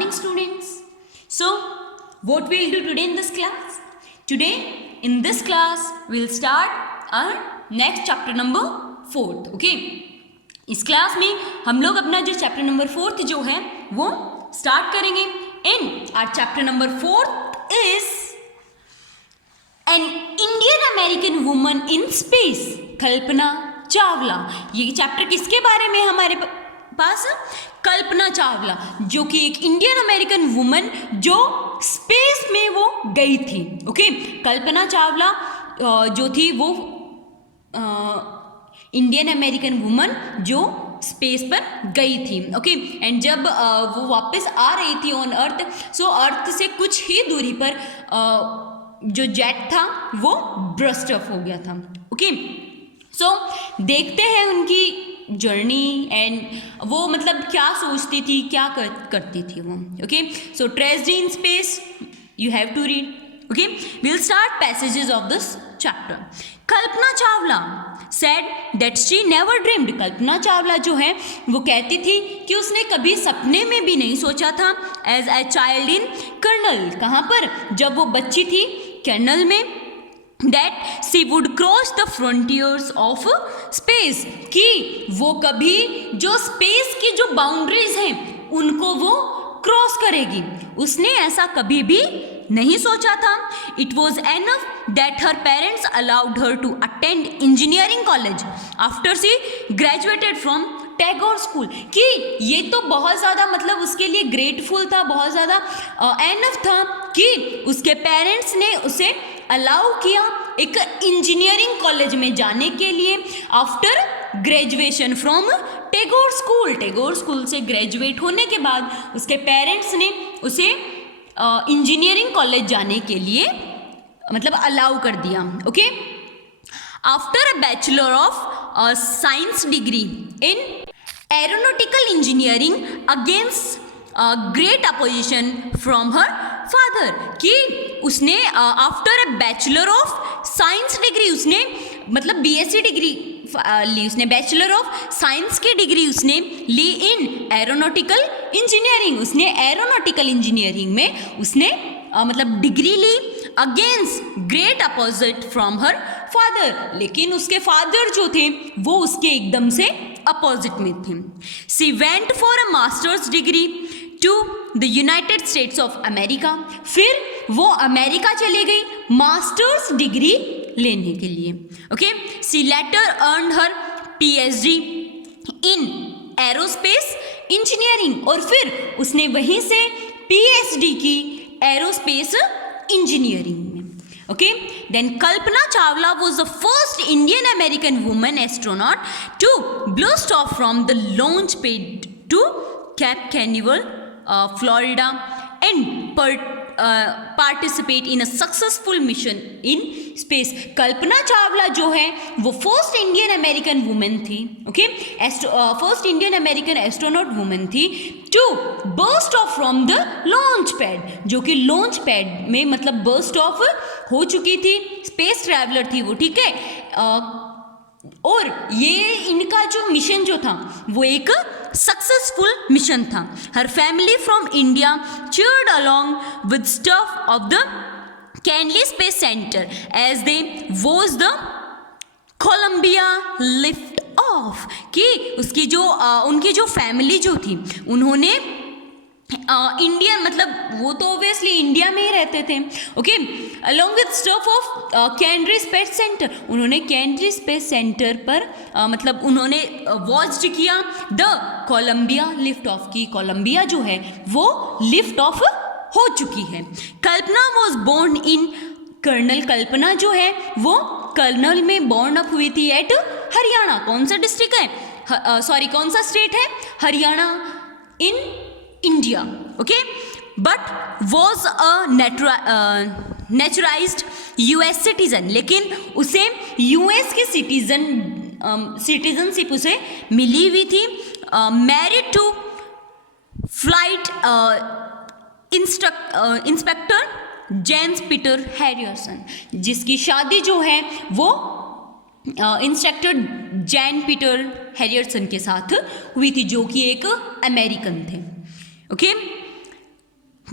morning, students. So, what we'll do today in this class? Today, in this class, we'll start our next chapter number 4th. Okay? इस class में हम लोग अपना जो chapter number 4th जो है वो स्टार्ट करेंगे. And our chapter number 4th is an Indian American woman in space, Kalpana Chawla. ये चैप्टर किसके बारे में हमारे पास? कल्पना चावला, जो कि एक इंडियन अमेरिकन वुमन जो स्पेस में वो गई थी. ओके, कल्पना चावला जो थी वो इंडियन अमेरिकन वुमन जो स्पेस पर गई थी. ओके, एंड जब वो वापस आ रही थी ऑन अर्थ, सो अर्थ से कुछ ही दूरी पर जो जेट था वो ब्रस्ट ऑफ हो गया था. ओके, सो देखते हैं उनकी जर्नी एंड वो मतलब क्या सोचती थी, क्या करती थी वो. Okay, so tragedy in space you have to read. Okay, we'll start passages of this chapter. Kalpana Chawla said that she never dreamed. Kalpana Chawla जो है वो कहती थी कि उसने कभी सपने में भी नहीं सोचा था as a child in Karnal. कहाँ पर? जब वो बच्ची थी कर्नल में, that she would cross the frontiers of space, कि वो कभी जो स्पेस की जो बाउंड्रीज हैं उनको वो क्रॉस करेगी. उसने ऐसा कभी भी नहीं सोचा था. It was enough that her parents allowed her to attend engineering college after she graduated from Tagore school. कि ये तो बहुत ज़्यादा मतलब उसके लिए ग्रेटफुल था, बहुत ज़्यादा एनफ था कि उसके पेरेंट्स ने उसे अलाउ किया एक इंजीनियरिंग कॉलेज में जाने के लिए after graduation from Tagore school. Tagore school से ग्रेजुएट होने के बाद उसके पेरेंट्स ने उसे इंजीनियरिंग कॉलेज जाने के लिए मतलब अलाउ कर दिया. Okay, after a bachelor of science degree in aeronautical engineering against great opposition from her father. कि उसने after a bachelor of science degree उसने मतलब बीएससी डिग्री ली. उसने बैचलर ऑफ साइंस की डिग्री उसने ली इन एरोनॉटिकल इंजीनियरिंग. उसने एरोनॉटिकल इंजीनियरिंग में उसने मतलब डिग्री ली against great opposite from her father. लेकिन उसके फादर जो थे वो उसके एकदम से अपोजिट में थे. She went for a master's degree to the United States of America. फिर वो अमेरिका चली गई मास्टर्स डिग्री लेने के लिए. Okay, she later earn her PhD in aerospace engineering. और फिर उसने वहीं से पीएचडी की एरोस्पेस इंजीनियरिंग में. Okay, then Kalpana Chawla was the first Indian American woman astronaut to blast off from the launch pad to Cape Canaveral Florida and participate in a successful mission in space. Kalpana Chawla जो है वो first Indian American women थी. Okay, first Indian American astronaut women थी to burst off from the launch pad, जो कि launch pad में मतलब burst of हो चुकी थी. स्पेस ट्रैवलर थी वो. ठीक है, और ये इनका जो मिशन जो था वो एक सक्सेसफुल मिशन था. Her family from India cheered along with staff of the Kennedy Space Center as they watched the Columbia lift off. कि उसकी जो उनकी जो फैमिली जो थी उन्होंने इंडिया मतलब वो तो ऑब्वियसली इंडिया में ही रहते थे. Okay, along with staff of केंद्रीय स्पेस सेंटर. उन्होंने केंद्रीय स्पेस सेंटर पर मतलब उन्होंने वॉच्ड किया द कोलंबिया लिफ्ट ऑफ. की कोलंबिया जो है वो लिफ्ट ऑफ हो चुकी है. कल्पना वॉज बोर्न इन कर्नल. कल्पना जो है वो कर्नल में बोर्न अप हुई थी एट हरियाणा. कौन सा डिस्ट्रिक्ट है? सॉरी, कौन सा स्टेट है? Haryana in India. Okay, but was a naturalized US citizen. लेकिन उसे यूएस की सिटीजनशिप उसे मिली हुई थी. Married to flight inspector James Peter Harrison, जिसकी शादी जो है वो इंस्ट्रक्टर जैन पीटर हैरियरसन के साथ हुई थी, जो कि एक अमेरिकन थे. Okay,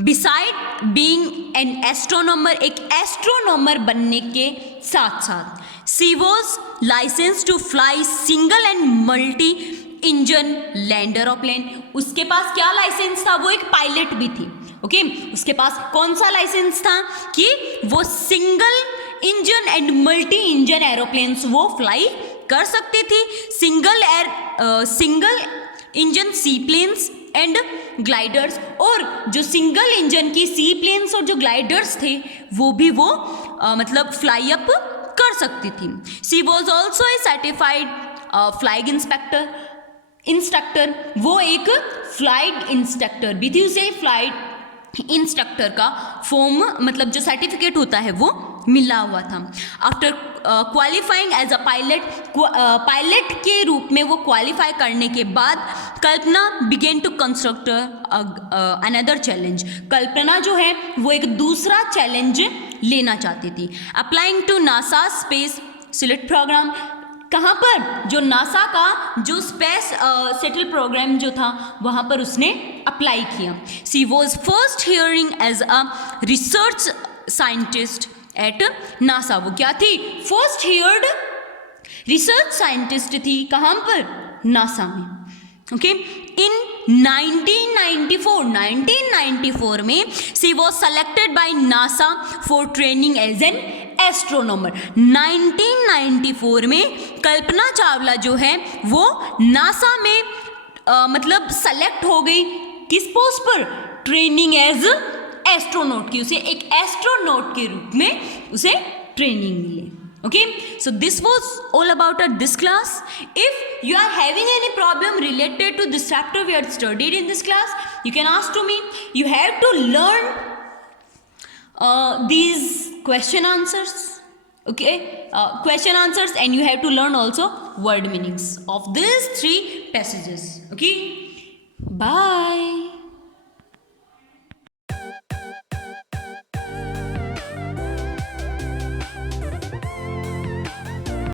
beside being an astronomer, एक एस्ट्रोनॉमर बनने के साथ साथ she was license to fly single and multi engine land aeroplane. उसके पास क्या लाइसेंस था? वो एक पायलट भी थी। ओके, उसके पास कौन सा लाइसेंस था कि वो single engine and multi engine aeroplanes वो फ्लाई कर सकती थी। Single engine sea planes and gliders, और जो सिंगल इंजन की सी प्लेन्स और जो ग्लाइडर्स थे वो भी वो मतलब फ्लाई अप कर सकती थी। She was also a certified flying instructor, वो एक फ्लाइट इंस्ट्रक्टर भी थी। उसे फ्लाइट इंस्ट्रक्टर का फॉर्म मतलब जो सर्टिफिकेट होता है वो मिला हुआ था। After qualifying as a pilot, pilot के रूप में वो क्वालिफाई करने के बाद Kalpana began to construct another challenge. Kalpana जो है वो एक दूसरा चैलेंज लेना चाहती थी। Applying to NASA space select program, कहाँ पर? जो नासा का जो स्पेस सेटल प्रोग्राम जो था वहाँ पर उसने अप्लाई किया। She was first hearing as a research scientist at NASA. वो क्या थी? फर्स्ट हियर्ड रिसर्च साइंटिस्ट थी। कहाँ पर? नासा में। ओके, इन 1994 में she was selected by NASA for training as an astronomer. 1994 में कल्पना चावला जो है वो नासा में मतलब सेलेक्ट हो गई। किस पोस्ट पर? ट्रेनिंग एज एस्ट्रोनॉट की, उसे एक एस्ट्रोनॉट के रूप में उसे ट्रेनिंग मिले। Okay, so this was all about this class. If you are having any problem related to this chapter we had studied in this class, you can ask to me. You have to learn these question answers. Okay, question answers, and you have to learn also word meanings of these 3 passages. Okay, bye.